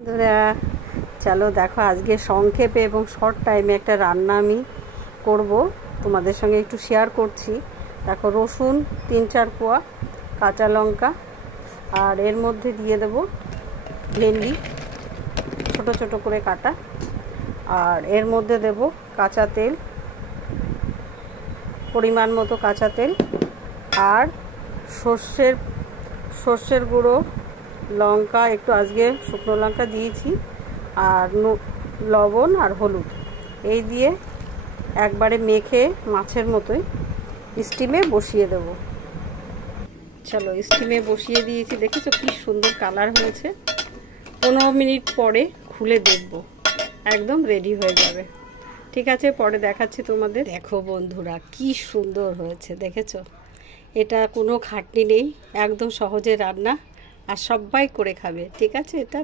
বন্ধুরা চলো দেখো আজকে সংক্ষেপে এবং শর্ট টাইমে একটা রান্না আমি করব, তোমাদের সঙ্গে একটু শেয়ার করছি। দেখো রসুন 3-4 কোয়া, কাঁচা লঙ্কা, আর এর মধ্যে দিয়ে দেব ভেন্ডি ছোট ছোট করে কাটা, আর এর মধ্যে দেব কাঁচা তেল, পরিমাণ মতো কাঁচা তেল, আর সর্ষের গুঁড়ো, লঙ্কা একটু আজকে শুকনো লঙ্কা দিয়েছি, আর লবণ আর হলুদ, এই দিয়ে একবারে মেখে মাছের মতোই স্টিমে বসিয়ে দেব। চলো স্টিমে বসিয়ে দিয়েছি, দেখেছো কি সুন্দর কালার হয়েছে। 15 মিনিট পরে খুলে দেখব, একদম রেডি হয়ে যাবে। ঠিক আছে, পরে দেখাচ্ছি তোমাদের। দেখো বন্ধুরা কি সুন্দর হয়েছে, দেখেছো? এটা কোনো খাটনি নেই, একদম সহজে রান্না, আর সবাই করে খাবে। ঠিক আছে, এটা